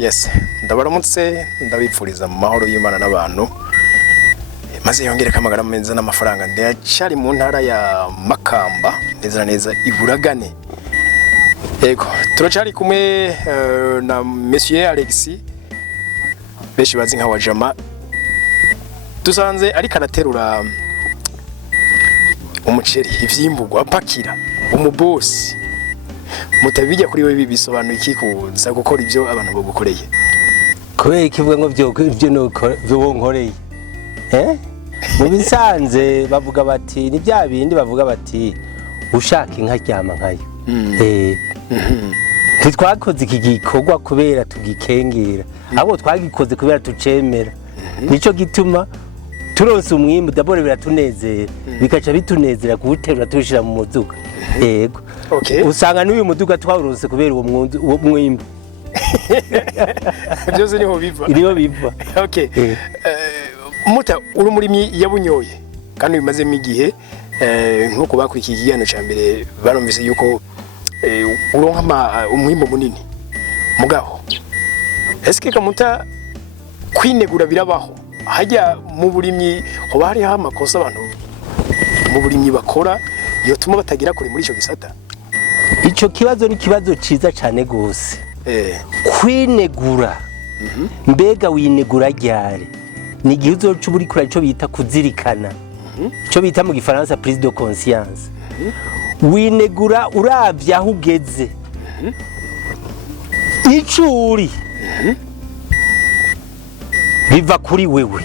Yes, ndabaramutse ndabipfuriza mu mahoro y'Imana n'abantu. Maze yongere kamagara meza n'amafaranga ndacari mu ntara ya Makamba neza Iburagane. Yego, turacari kumwe na Monsieur Alexis beshi bazi nka wajama. Dusanze ari karaterura umuceri ivyimburwa apakira umubosi. Mutabijya kuri we bibisobanuye iki kuza gukora ivyo abantu bo gukoreye. Kubera ikivuga ngo byo nkoreye. Mu bisanze bavuga bati ni bya bindi bavuga bati ushaka inka ryama nkayo. Twakoze iki gikorwa kubera tugikengera. Abo twagikoze kubera tucemera. Nico gituma turonse umwimbu dabore biratunezera. Bikaca bitunezera kuwuterura tushira mu muzuka. Yego. Okay. Usanga n'uyu muduga twawuronse kubera uwo mwimbu. Byose niho biva. Niho biva. Okay. Muta urumurimyi yabunyoye kandi bimaze igihe nko bakurikiye igihano ca mbere barumvise yuko uronka umwimbo munini mugaho. Eske kamuta kwinegura birabaho hajya mu burimyi hoba hari amakosa abantu mu burimyi bakora iyo tuma batagira kuri muri ico gisata. Ico kibazo ni kibazo ciza cyane gose. Kwinegura. Mbega winegura ryari? Ni gihe uzoca uri kuri ico bita kuzirikana. Ico bita mu gifaransa prise de conscience. Winegura uravya aho ugeze. Icuri. Biva kuri wewe.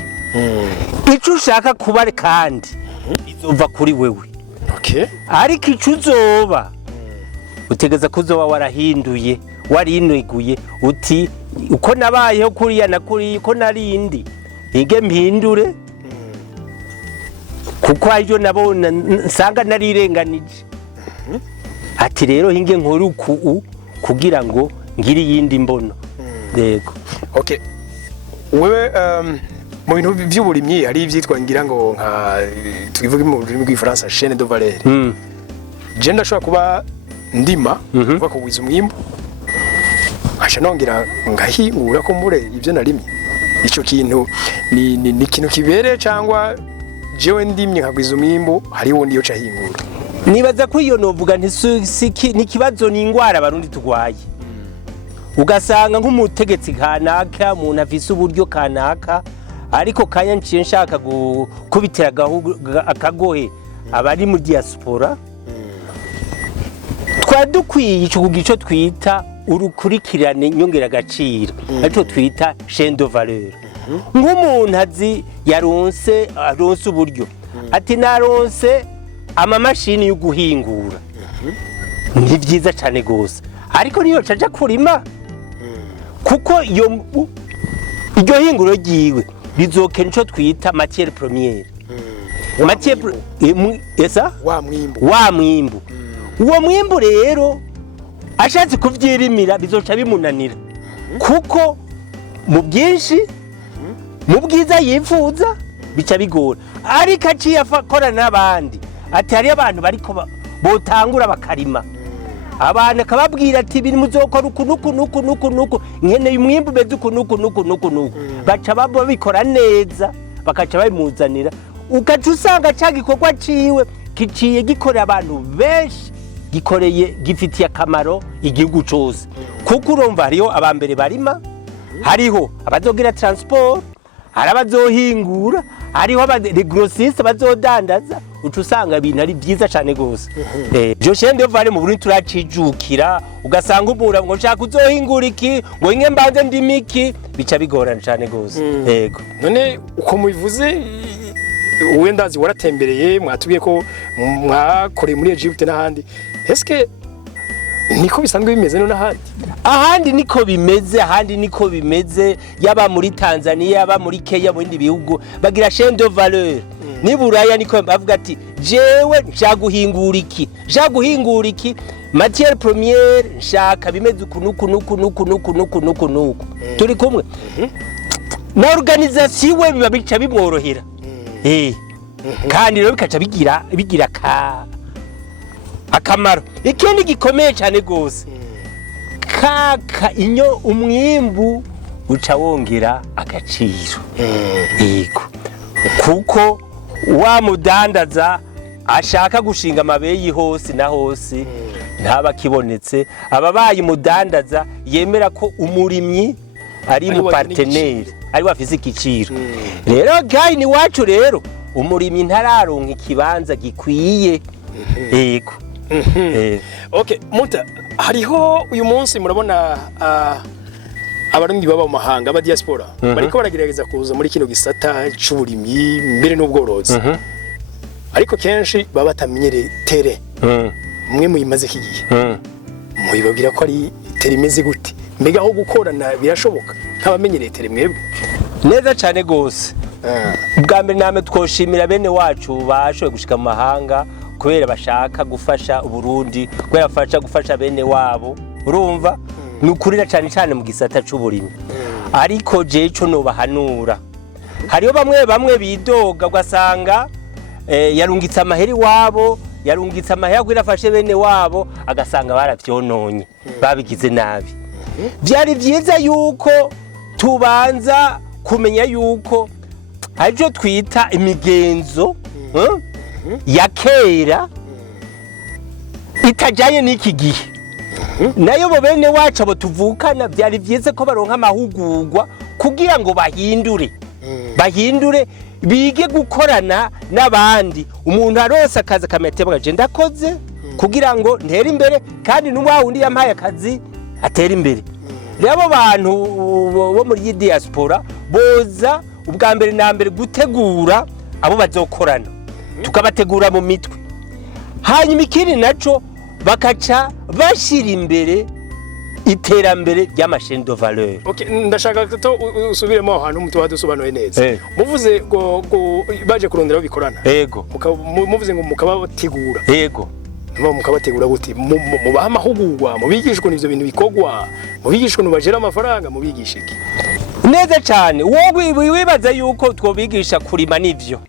Ico ushaka kuba kandi bizova kuri wewe. Okay. Ariko ico uzoba utegeza kuzoba warahinduye warineguye uti uko nabayeho kuriya nakuri ko narindi ige mpindure kuko ajo nabona nsanga narirenganije. Ati rero hinge nkuru kugira ngo ngiri yindi mbono. Yego. Okay. Wewe mu bintu by'uburimyi hari ivyitwa ngira ngo nka tukivuga mu rurimi rw'Ifaransa chaîne de valeur. Je ndashobora kuba ndima kuva kugwiza umwimbo. Asha nongera ngahingura ko mure ivyo narimye. Ico kintu ni kintu kibere cyangwa jewe ndimye nkagwiza umwimbo hari wundi yo cahingura. Nibaza ko iyo novuga ni kibazo ni ingwara barundi tugwaye. Ugasanga nk'umutegetsi kanaka umuntu afise uburyo kanaka ariko kanya nciye nshaka kubitira akagohe abari mu diaspora. Twadukwiye ico twita urukurikirane nyongera gaciro ariko twita chaîne de valeur. Nk'umuntu azi yaronse uburyo ati naronse amamashini yo guhingura. Ni byiza cyane gose ariko niyo caja kurima kuko iyo hinguro ryiwe bizokena ico twita matière première. Matière esa wa mwimbu. Uwo mwimbu rero ashatse kuvyirimira bizoca bimunanira kuko mu byinshi mu bwiza yifuza bica bigora ariko aciye akora n'abandi ati hari abantu bariko botangura bakarima abantu akababwira ati biri muzokora nuku nkene umwimbu beze nuku baca babikora neza bakaca babimuzanira ukaca usanga cyagikorwa ciwe kiciye gikorera abantu benshi gikoreye gifitiye akamaro igihugu cyose kuko urumva hariho abambere barima hariho abazogira transport hari abazohingura hariho abagrossiste bazodandaza uca usanga ibintu ari byiza cyane gose. Chaîne de valeur mu Burundi turacijukira ugasanga umura ngo nshaka uzohingura iki ngo inge mbanze ndimiki bica bigorana cyane gose. Yego. None uko mubivuze uwendazi waratembereye mwatubiye ko mwakoreye muri Egypte n'ahandi. Eske niko bisanzwe bimeze no n'ahandi? Ahandi niko bimeze yaba muri Tanzania yaba muri Kenya mu bindi bihugu bagira chaîne de valeur. Ni Buraya niko bavuga ati jewe nshaka guhingura iki matière première nshaka bimeze nuku turi kumwe. Na organisation we biba bica bimworohera. Kandi rero bikaca bigira akamaro. Ikindi gikomeye cyane gose kaka inyo umwimbu uca wongera agaciro. Yego kuko wa mudandaza ashaka gushinga amabeyi hose na hose ntaba kibonetse, ababaye umudandaza yemera ko umurimyi ari mu partenaire ari wafise igiciro. Rero gayi ni wacu rero umurimyi ntararonka ikibanza gikwiye. Yego. Okay, Muta, hariho uyu munsi murabona abarundi baba mu mahanga aba diaspora bariko baragerageza kuza muri kino gisata c'uburimyi mbere n'ubworozi. Ariko kenshi baba batamenyereye tere. Mwe muyimaze kigiye. Muyibabwira ko ari tere imeze gute? Mbega aho gukorana birashoboka nk'abamenyereye tere mwebwe? Neza cyane gose. Bwa mbere namwe twoshimira bene wacu bashoboye gushika mu mahanga kubera bashaka gufasha Uburundi, kubera bafasha gufasha bene wabo. Urumva? Nukurira cyane cyane mu gisata c'uburimyi. Ariko je ico no bahanura. Hariyo bamwe bidoga ugasanga yarungitse amaheri wabo, yarungitse amahera kugira afashe bene wabo agasanga baravyononye, babigize nabi. Byari byiza yuko tubanza kumenya yuko arijo twita imigenzo ya kera itajanye n'iki gihe. Nayo bo bene wacu abo tuvukana byari byiza ko baronka amahugurwa kugira ngo bahindure bige gukorana n'abandi. Umuntu arose akazi akametebwa je ndakoze kugira ngo ntere imbere kandi n'uwa wundi yampaye akazi atera imbere. Rero bantu bo muri diaspora boza ubwa mbere na mbere gutegura abo bazokorana, tukabategura mu mitwe, hanyuma ikindi naco bakaca bashira imbere iterambere ry'amasheni de valeur. Okay, ndashaka ko usubiremo ahantu mutu wadusobanuye neza. Muvuze ngo baje kurondera bikorana. Yego. Muvuze ngo mukabategura. Yego. Mukabategura gute? Mubaha amahugurwa, mubigishwe n'ivyo bintu bikogwa, mubigishwe n'ubajera amafaranga, mubigisha iki? Neza cyane. Wowe wibaza yuko twobigisha kurima n'ivyo.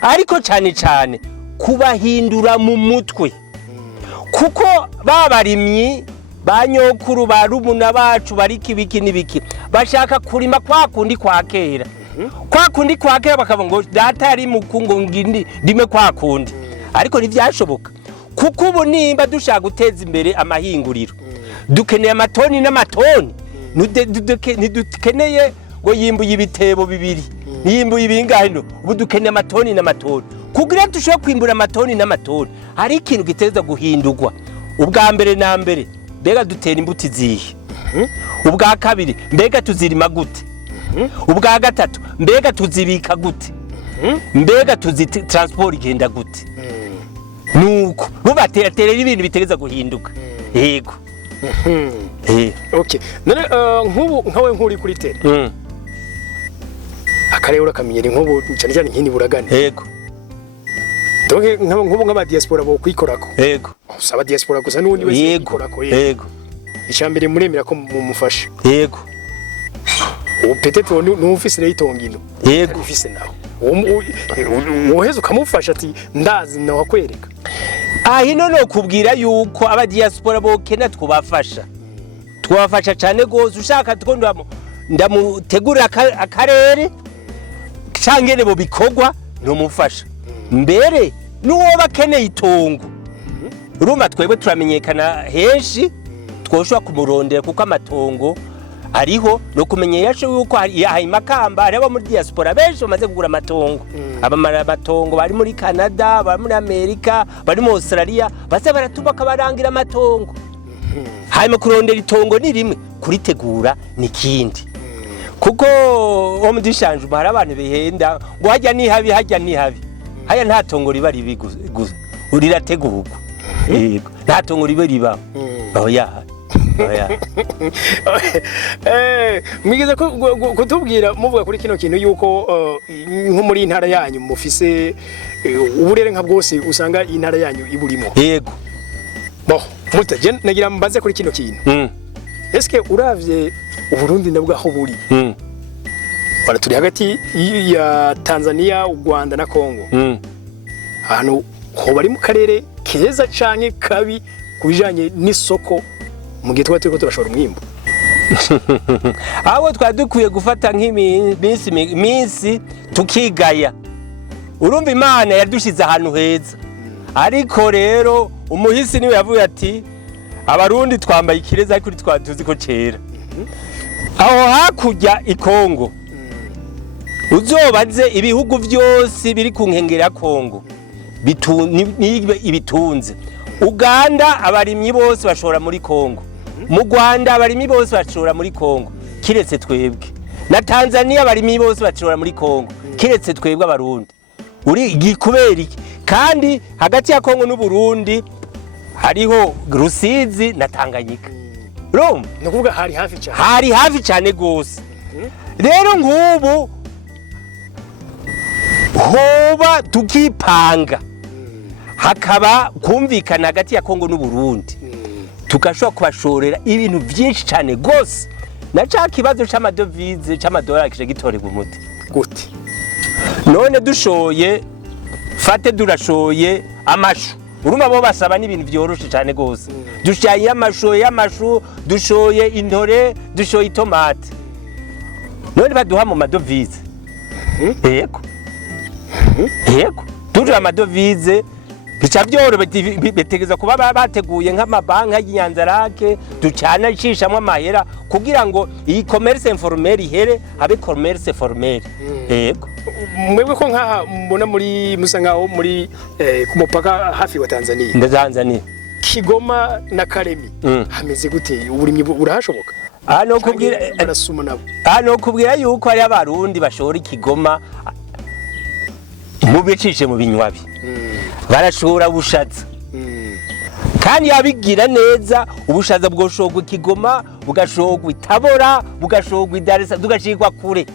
Ariko cyane kubahindura mu mutwe. Kuko babarimyi banyokuru barumuna bacu bariki biki nibiki bashaka kurima kwa kundi kwa kera. Kwa kundi kwa kera bakavuga ngo data yari mukungu ngindi ndime kwa kundi. Ariko ntivyashoboka. Kuko ubu nimba dushaka guteza imbere amahinguriro, dukeneye amatoni n'amatoni. Ntidukeneye ngo yimbuye ibitebo bibiri, yimbuye ibingahe no. Ubu dukeneye amatoni n'amatoni. Kugira dushobora kwimbura amatoni n'amatoni, hari ikintu giteza guhindurwa. Ubwa mbere na mbere mbega dutera imbuto izihe? Ubwa kabiri mbega tuzirima gute? Ubwa gatatu mbega tuzibika gute? Mbega transport igenda gute? Nuko bubatera ibintu bitegeza guhinduka. Yego. Okay. None nkubu nkawe nkuri kuri tere. Akarere uramenyera nkubu cyane nkindi buragane. Yego. Doge nkubu nk'aba diaspora bo kwikorako. Yego. Usaba diaspora gusa n'undi wese kwikorako. Yego. Icambere muremera ko mumufasha. Yego. Peut-être n'ufise reyitongino. Yego. Ufise naho. Woheza ukamufasha ati ndazi nawe akwereka. Hino no kubwira yuko aba diaspora bo kena twubafasha. Twabafasha cyane gose ushaka twondo ndamutegura akarere cyangene bo bikogwa no mufasha. Mbere nuwo bakeneye itongo. Urumva twebwe turamenyekana henshi twoshwa kumurondera kuko amatongo ariho no kumenyera yuko yahaye makamba areba muri diaspora benshi bamaze kugura amatongo. Abamara amatongo bari muri Canada, bari muri Amerika, bari mu Australia, base baratubaka barangira amatongo. Hanyuma kurondera itongo ni rimwe, kuritegura ni kindi. Kuko mu dishanje hari abantu bihenda ngo hajya ni habi haya nta tongo riba ribi gusa urirategurwa. Yego nta tongo riba riba. Oya mwigeze kutubwira muvuga kuri kino kintu yuko nko muri intara yanyu mufise uburere nka bwose usanga intara yanyu iburimo. Yego. Bo mutaje nagira mbaze kuri kino kintu. Eske uravye Uburundi nabwo aho buri? Bana turi hagati ya Tanzania, u Rwanda na Kongo. Hano ho bari mu karere keza canke kabi kubijanye n'isoko mu gihe twari turiko turashora umwimbo aho twari dukwiye gufata nk'iminsi tukigaya. Urumva Imana yadushize ahantu heza, ariko rero umuhisi niwe yavuye ati abarundi twambaye ikireza ariko twatuzi ko cera. Aho hakurya i Kongo uzobaze ibihugu byose biri ku nkengera ya Kongo ibitunze. Uganda abarimyi bose bashora muri Kongo, mu Rwanda abarimyi bose bashora muri Kongo kiretse twebwe, na Tanzania abarimyi bose bashora muri Kongo kiretse twebwe abarundi. Uri gikubera iki? Kandi hagati ya Kongo n'u Burundi hariho Rusizi na Tanganyika. Roma no kuvuga hari hafi cyane gose. Rero nk'ubu hoba tukipanga hakaba kumvikana hagati ya Kongo n'u Burundi, tukashobora kubashorera ibintu byinshi cyane gose, na ca kibazo c'amadovize c'amadolari kije gitorerwa umuti gute. None dushoye durashoye amashu, urumva bo basaba n'ibintu byoroshe cyane gose. Dushaye amashu, dushoye intore, dushoye itomate, none baduha mu madovize. Yego tuje amadovize bica byoro betegeza kuba bateguye nk'amabanka y'Inyanzarake ducana icishamo amahera kugira ngo iyi commerce informel ihere habe commerce formel. Yego mwebwe ko nka mbona muri musangaho muri ku mupaka hafi wa Tanzania Kigoma na Karemi hameze gute? Uburimyi burahashoboka? Ano kubwira yuko ari abarundi bashora Kigoma mu bicishe mu binywabi barashora ubushaza, kandi yabigira neza. Ubushaza bwoshogwa Kigoma, bugashogwa Itabora, bugashogwa Dar es Salaam, tugashikwa kure,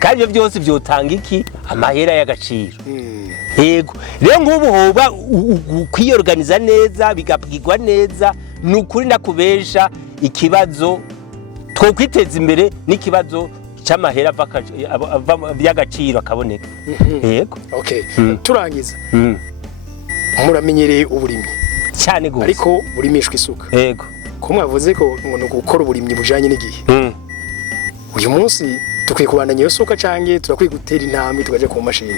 kandi ibyo byose byotanga iki? Amahera y'agaciro. Yego rero nk'ubu hoba kwiyorganiza neza bigapigwa neza, nukuri nakubesha ikibazo two kwiteza imbere n'ikibazo c'amahera by'agaciro akaboneka. Yego okay. Turangiza muramenyereye uburimyi cyane gose, ariko burimishwa isuka. Yego ko mwavuze ko ngo gukora uburimyi bujanye n'igihe. Uyu munsi tukwiye kubandanya iyo suka canke turakwiye gutera intambwe tugaje ku mashini?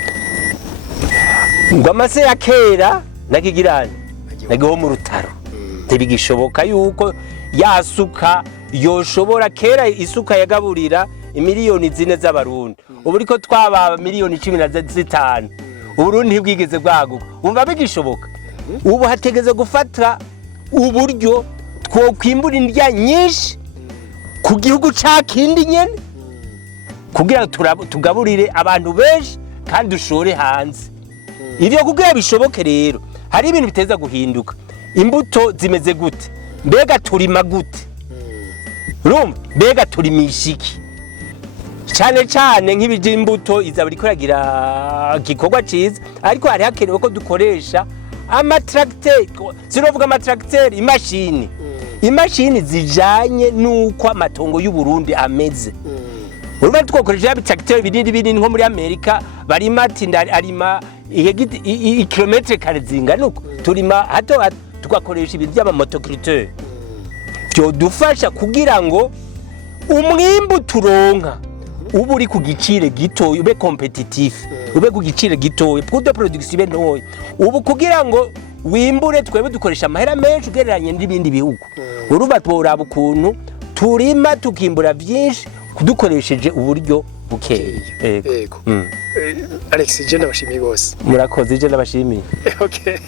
Ngo amase ya kera nakigiranye nagiho mu rutaro tebigishoboka yuko yasuka yoshobora. Kera isuka yagaburira imiliyoni 4 z'abarundi, ubu riko twaba miliyoni 15. Uburundi ntibwigeze bwaguka, umva bigishoboka. Ubu hategeze gufata uburyo two kwimbura indya nyinshi ku gihugu ca kindi nyene kugira tugaburire abantu benshi kandi dushore hanze. Ivyo kugira bishoboke rero hari ibintu biteza guhinduka. Imbuto zimeze gute? Mbega turima gute? Urumva mbega turimisha iki? Cyane nk'ibije imbuto izaburi koragira gikorwa ciza, ariko hari hakenewe ko dukoresha amatracteur. Sirovuga amatracteur, imashini zijanye nuko amatongo y'u Burundi ameze. Urumva twokoresha ibitracteur binini nko muri Amerika barima arima kilometre kare zinganuko, turima hato tugakoresha ibintu by'amamotoculteur byo dufasha kugira ngo umwimbu turonka ubu uri ku gicire gitoyo, ube competitif, ube ku gicire gitoyo, production production ntoyo. Ubu kugira ngo wimbure twebe dukoresha amahera menshi ugereranye n'ibindi bihugu. Urumva tworaba ukuntu turima tukimbura byinshi kudukoresheje uburyo bukeye. Yego Alex, je ndabashimiye gose. Murakoze, je ndabashimiye. Okay.